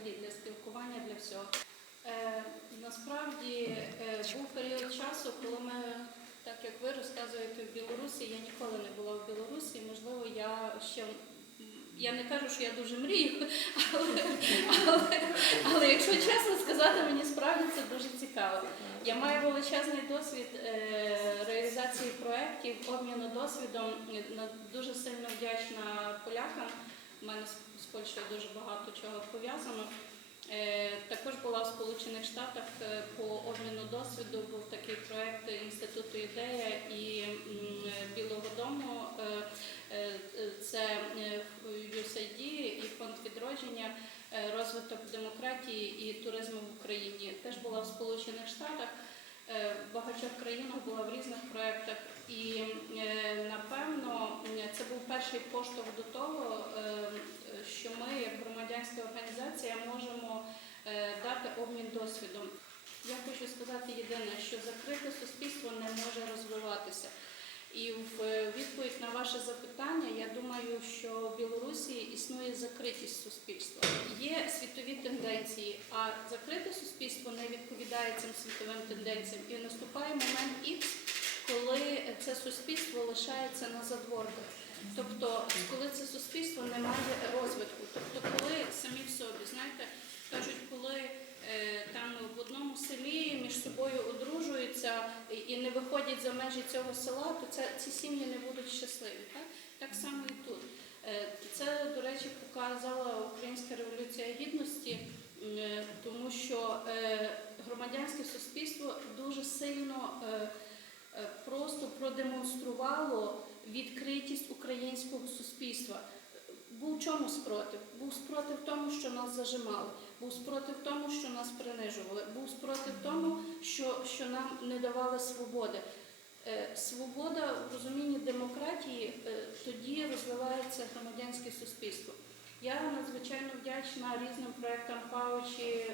взагалі для спілкування, для всього. Е, насправді е, був період часу, коли ми, так як ви розказуєте в Білорусі, я ніколи не була в Білорусі. Можливо, я ще я не кажу, що я дуже мрію, але, але, але якщо чесно сказати, мені справді це дуже цікаво. Я маю величезний досвід е, реалізації проєктів, обміну досвідом. Дуже сильно вдячна полякам. У мене з- Польщею дуже багато чого пов'язано. Е, Також була в Сполучених Штатах е, по обміну досвіду. Був такий проєкт Інституту ідея і Білого Дому. Е, е, Це е, USAID і фонд відродження, е, розвиток демократії і туризму в Україні. Теж була в Сполучених Штатах. Е, В багатьох країнах була в різних проєктах, і е, напевно це був перший поштовх до того, е, що ми, як громадянська організація, можемо е, дати обмін досвідом. Я хочу сказати єдине, що закрите суспільство не може розвиватися. І в відповідь на ваше запитання, я думаю, що в Білорусі існує закритість суспільства. Є світові тенденції, а закрите суспільство не відповідає цим світовим тенденціям. І наступає момент X, коли це суспільство лишається на задворках. Тобто, коли це суспільство не має розвитку. Тобто, коли самі в собі, знаєте, кажуть, коли е, там в одному селі між собою одружуються і- не виходять за межі цього села, то це, ці сім'ї не будуть щасливі. Так, так само і тут. Е, Це, до речі, показала Українська революція гідності, е, тому що е, громадянське суспільство дуже сильно просто продемонструвало відкритість українського суспільства. Був чому спротив? Був спротив тому, що нас зажимали, був спротив тому, що нас принижували, був спротив тому, що, що нам не давали свободи. Е, Свобода в розумінні демократії е, тоді розвивається громадянське суспільство. Я надзвичайно вдячна різним проектам е,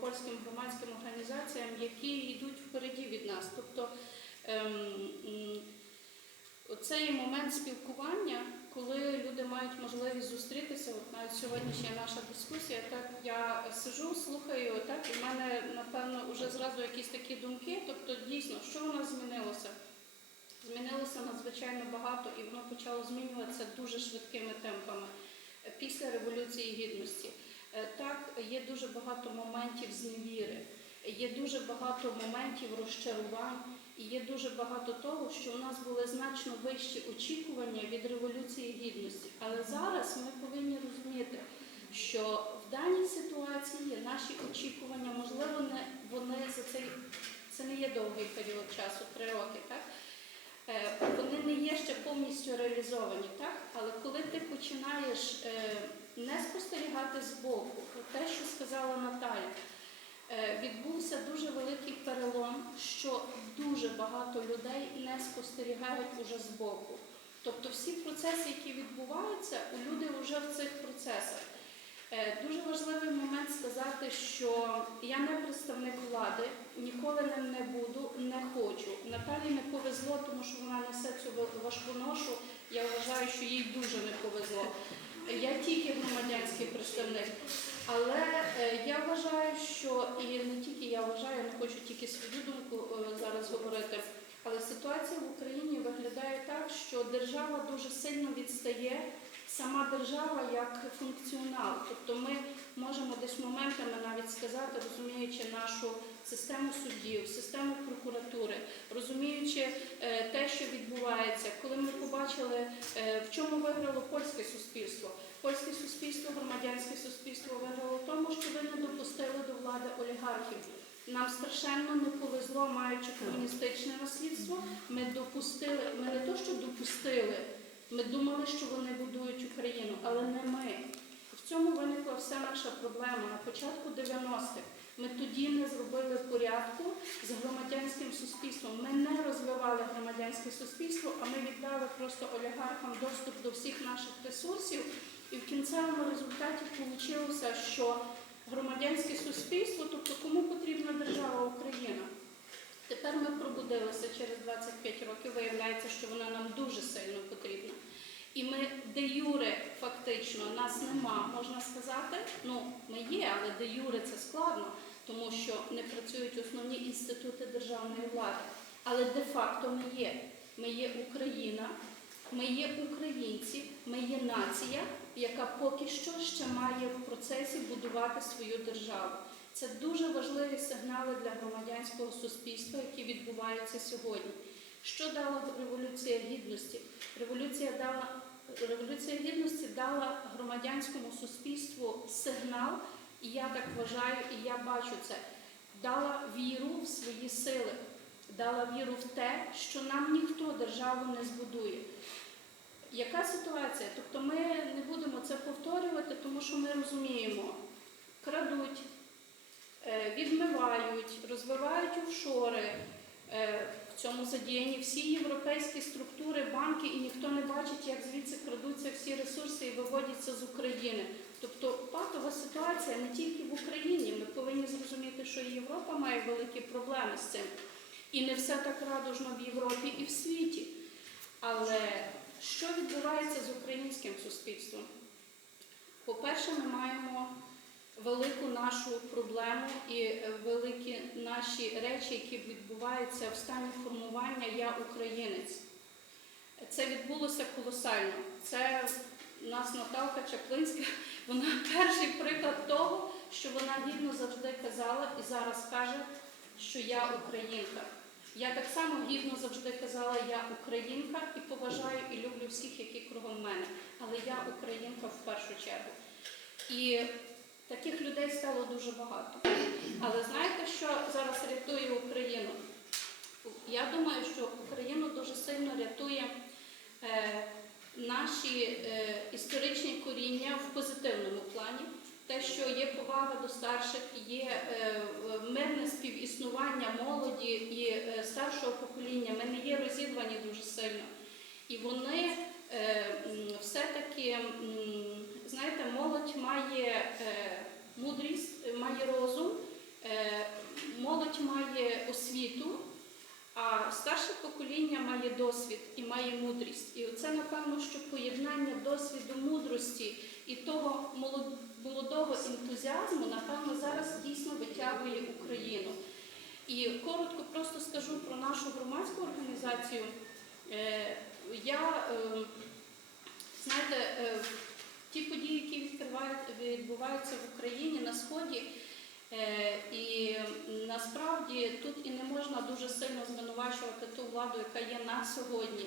польським громадським організаціям, які йдуть впереді від нас. Тобто Оцей момент спілкування, коли люди мають можливість зустрітися, от навіть сьогодні ще наша дискусія, так я сижу, слухаю, так і в мене напевно вже зразу якісь такі думки. Тобто, дійсно, що у нас змінилося? Змінилося надзвичайно багато, і воно почало змінюватися дуже швидкими темпами після революції гідності. Е, Так, є дуже багато моментів зневіри, є дуже багато моментів розчарувань. І є дуже багато того, що у нас були значно вищі очікування від революції гідності. Але зараз ми повинні розуміти, що в даній ситуації наші очікування, можливо, не вони за цей це не є довгий період часу, три роки, так? Е, Вони не є ще повністю реалізовані, так? Але коли ти починаєш е, не спостерігати збоку, те, що сказала Наталя, відбувся дуже великий перелом, що дуже багато людей не спостерігають уже збоку. Тобто всі процеси, які відбуваються, у люди вже в цих процесах. Е, Дуже важливий момент сказати, що я не представник влади, ніколи ним не буду, не хочу. Наталі не повезло, тому що вона несе цю важку ношу. Я вважаю, що їй дуже не повезло. Я тільки громадянський представник. Але е, я вважаю, що і не тільки я вважаю, я не хочу тільки свою думку е, зараз говорити. Але ситуація в Україні виглядає так, що держава дуже сильно відстає, сама держава як функціонал. Тобто ми можемо десь моментами навіть сказати, розуміючи нашу систему суддів, систему прокуратури, розуміючи е, те, що відбувається, коли ми побачили, е, в чому виграло польське суспільство. Польське суспільство, громадянське суспільство виграло в тому, що ви не допустили до влади олігархів. Нам страшенно не повезло, маючи комуністичне наслідство. Ми допустили, ми не то, що допустили, ми думали, що вони будують Україну, але не ми. В цьому виникла вся наша проблема. На початку 90-х ми тоді не зробили порядку з громадянським суспільством. Ми не розвивали громадянське суспільство, а ми віддали просто олігархам доступ до всіх наших ресурсів. І в кінцевому результаті вийшло, що громадянське суспільство, тобто кому потрібна держава Україна. Тепер ми пробудилися через 25 років, виявляється, що вона нам дуже сильно потрібна. І ми де юре фактично нас нема, можна сказати. Ну, ми є, але де юре це складно, тому що не працюють основні інститути державної влади. Але де-факто ми є. Ми є Україна, ми є українці, ми є нація, яка поки що ще має в процесі будувати свою державу. Це дуже важливі сигнали для громадянського суспільства, які відбуваються сьогодні. Що дала революція гідності? Революція дала революція гідності дала громадянському суспільству сигнал, і я так вважаю, і я бачу це. Дала віру в свої сили, дала віру в те, що нам ніхто державу не збудує. Яка ситуація? Тобто ми не будемо це повторювати, тому що ми розуміємо, крадуть, е, відмивають, розвивають офшори. В цьому задіяні всі європейські структури, банки, і ніхто не бачить, як звідси крадуться всі ресурси і виводяться з України. Тобто патова ситуація не тільки в Україні. Ми повинні зрозуміти, що і Європа має великі проблеми з цим. І не все так радужно в Європі і в світі. Але що відбувається з українським суспільством? По-перше, ми маємо велику нашу проблему і е, великі наші речі, які відбуваються в стані формування Я українець. Це відбулося колосально. Це у нас Наталка Чаплинська, вона перший приклад того, що вона гідно завжди казала і зараз каже, що я українка. Я так само гідно завжди казала, я українка і поважаю і люблю всіх, які кругом мене. Але я українка в першу чергу. І таких людей стало дуже багато. Але знаєте, що зараз рятує Україну? Я думаю, що Україну дуже сильно рятує е, наші е, історичні коріння в позитивному плані. Те, що є повага до старших, є е, мирне співіснування молоді і е, старшого покоління. Ми не є розірвані дуже сильно. І вони е, все-таки, знаєте, молодь має е, мудрість, має розум, е, молодь має освіту, а старше покоління має досвід і має мудрість. І це, напевно, що поєднання досвіду мудрості і того молодого ентузіазму, напевно, зараз дійсно витягує Україну. І коротко просто скажу про нашу громадську організацію. Е, Я, е, знаєте, ті події, які відбуваються в Україні на Сході, е, і насправді тут і не можна дуже сильно звинувачувати ту владу, яка є на сьогодні,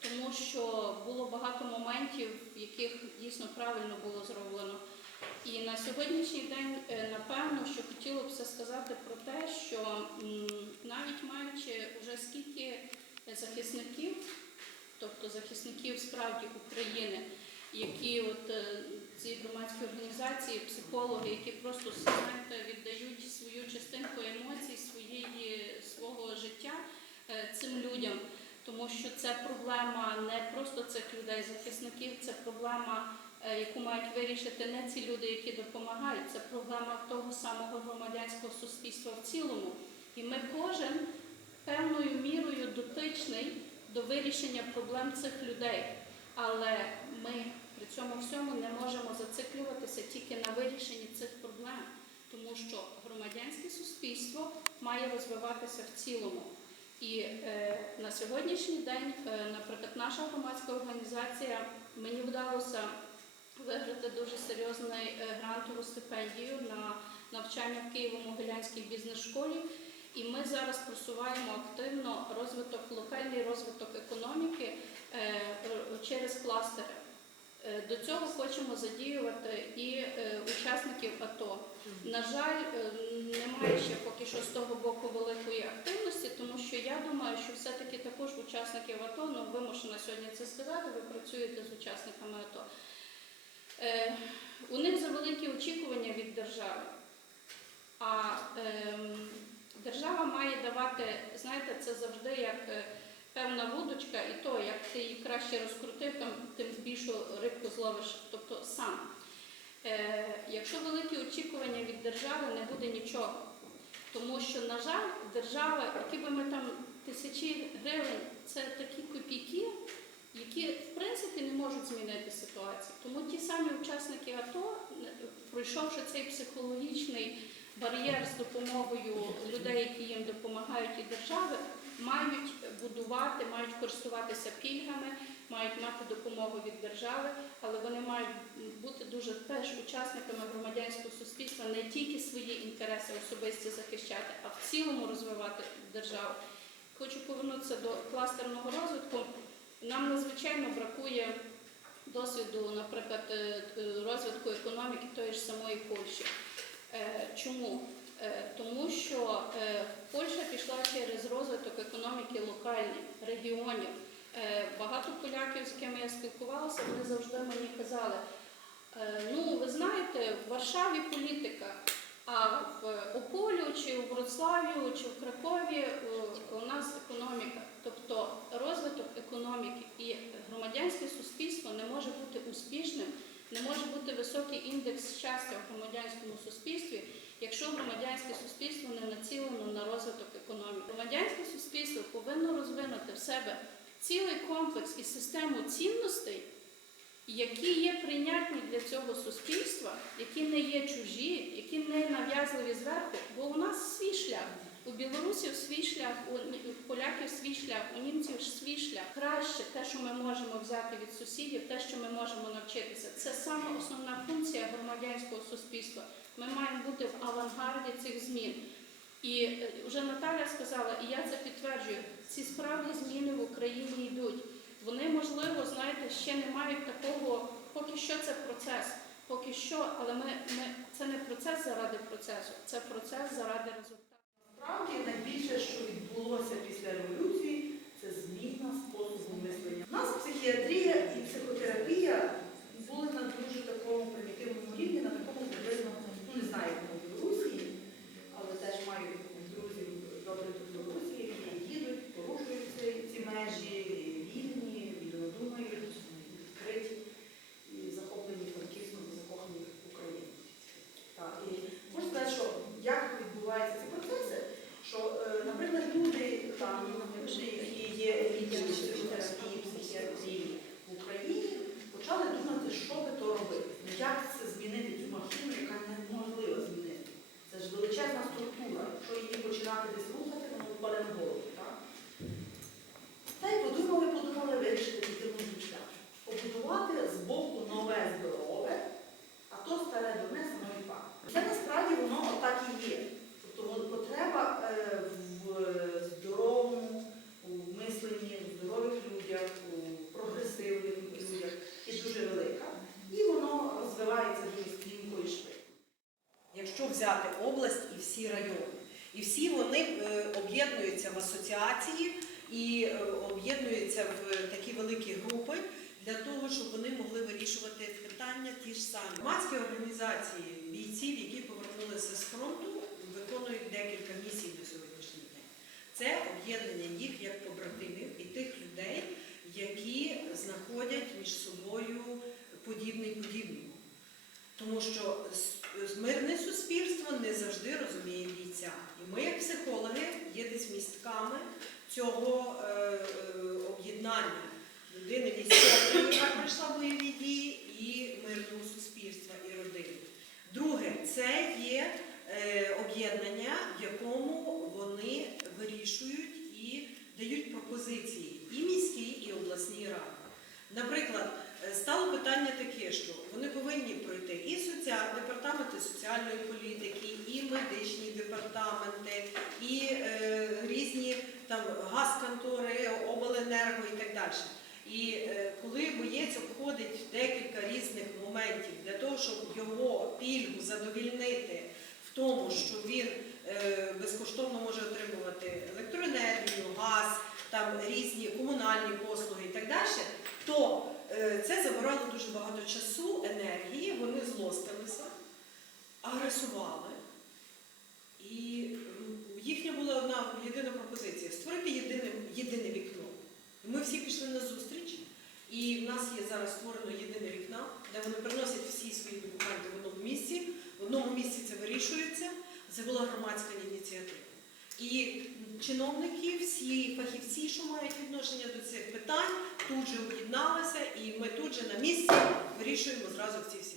тому що було багато моментів, яких дійсно правильно було зроблено. І на сьогоднішній день, е, напевно, що хотіло б все сказати про те, що навіть маючи вже скільки захисників, тобто захисників справді України, які от е, ці громадські організації, психологи, які просто знаєте, віддають свою частинку емоцій, своєї свого життя е, цим людям, тому що це проблема не просто цих людей, захисників, це проблема, е, яку мають вирішити не ці люди, які допомагають, це проблема того самого громадянського суспільства в цілому. І ми кожен певною мірою дотичний до вирішення проблем цих людей. Але ми при цьому всьому не можемо зациклюватися тільки на вирішенні цих проблем, тому що громадянське суспільство має розвиватися в цілому. І е, на сьогоднішній день, е, наприклад, наша громадська організація мені вдалося виграти дуже серйозну е, грантову стипендію на навчання в Києво-Могилянській бізнес-школі. І ми зараз просуваємо активно розвиток, локальний розвиток економіки е, через кластери. Е, До цього хочемо задіювати і е, учасників АТО. На жаль, е, немає ще поки що з того боку великої активності, тому що я думаю, що все-таки також учасників АТО, ну вимушена сьогодні це сказати, ви працюєте з учасниками АТО. У них завеликі очікування від держави. А ем, держава має давати, знаєте, це завжди як певна вудочка, і то, як ти її краще розкрутив, там, тим більшу рибку зловиш, тобто сам. Е, якщо великі очікування від держави, не буде нічого. Тому що, на жаль, держава, які би ми там тисячі гривень, це такі копійки, які в принципі не можуть змінити ситуацію. Тому ті самі учасники АТО, пройшовши цей психологічний бар'єр з допомогою людей, які їм допомагають і держави, мають будувати, мають користуватися пільгами, мають мати допомогу від держави, але вони мають бути дуже теж учасниками громадянського суспільства, не тільки свої інтереси особисті захищати, а в цілому розвивати державу. Хочу повернутися до кластерного розвитку. Нам надзвичайно бракує досвіду, наприклад, е, розвитку економіки тої ж самої Польщі. Е, Чому? Е, Тому що е, Польща пішла через розвиток економіки локальних регіонів. Е, Багато поляків, з якими я спілкувалася, вони завжди мені казали, ну ви знаєте, в Варшаві політика, а в Ополю чи в Вроцлаві чи в Кракові у нас економіка. Тобто розвиток економіки і громадянське суспільство не може бути успішним, не може бути високий індекс щастя в громадянському суспільстві, якщо громадянське суспільство не націлено на розвиток економіки. Громадянське суспільство повинно розвинути в себе цілий комплекс і систему цінностей, які є прийнятні для цього суспільства, які не є чужі, які не нав'язливі зверху, бо у нас свій шлях. У білорусів свій шлях, у поляків свій шлях, у німців свій шлях. Краще те, що ми можемо взяти від сусідів, те, що ми можемо навчитися. Це саме основна функція громадянського суспільства. Ми маємо бути в авангарді цих змін. І е, вже Наталя сказала, і я це підтверджую, ці справді зміни в Україні йдуть. Вони, можливо, знаєте, ще не мають такого, поки що це процес, поки що, але ми, ми це не процес заради процесу, це процес заради результату. Насправді найбільше, що відбулося після революції, це зміна способу мислення. У нас психіатрія і психотерапія були на дуже такому примітивному рівні, на такому приблизно, ну не знаю, як в Білорусі, але теж маю друзів добре тут в Білорусі, які їдуть, порушують ці, ці межі, вільні, вільнодумають, відкриті і захоплені франківськом, закохані в Україну. Так, і можу сказати, що як відбуваються ці процеси, що, е, наприклад, люди, там, люди, які є лідерами психотерапії, психіатрії в Україні, почали думати, що би то робити, як це змінити цю машину, яка неможливо змінити. Це ж величезна структура. Якщо її починати десь рухати, воно впаде на голову. Так? Та й подумали, подумали вирішити піти в шлях. Побудувати з боку нове здорове, а то старе дурне само і пак. Це насправді воно отак і є. Тобто воно- потреба е, в здоровому у мисленні, в здорових людях, у прогресивних людях є дуже велика. І воно розвивається дуже стрімко і швидко. Якщо взяти область і всі райони, і всі вони е, об'єднуються в асоціації і е, об'єднуються в такі великі групи для того, щоб вони могли вирішувати питання ті ж самі. Громадські організації бійців, які повернулися з фронту, виконують декілька місій до сьогоднішнього дня. Це об'єднання їх як побратимів і тих людей, які знаходять між собою подібний подібному. Тому що мирне суспільство не завжди розуміє бійця. І ми, як психологи, цього е, е, об'єднання людини військової, яка пройшла бойові дії, і мирного суспільства і родини. Друге, це є е, об'єднання, в якому вони вирішують і дають пропозиції і міській, і обласній раді. Наприклад, стало питання таке, що вони повинні пройти і соціаль... департаменти соціальної політики, і медичні департаменти, і е, різні там газконтори, обленерго і так далі. І е, коли боєць обходить декілька різних моментів для того, щоб його пільгу задовільнити в тому, що він е, безкоштовно може отримувати електроенергію, газ, там різні комунальні послуги і так далі, то е, це забирало дуже багато часу, енергії, вони злостилися, агресували. І їхня була одна єдина пропозиція створити єдине, єдине вікно. Ми всі пішли на зустріч, і в нас є зараз створено єдине вікно, де вони приносять всі свої документи в одному місці. В одному місці це вирішується. Це була громадська ініціатива. І чиновники, всі фахівці, що мають відношення до цих питань, тут же об'єдналися, і ми тут же на місці вирішуємо зразу ці всі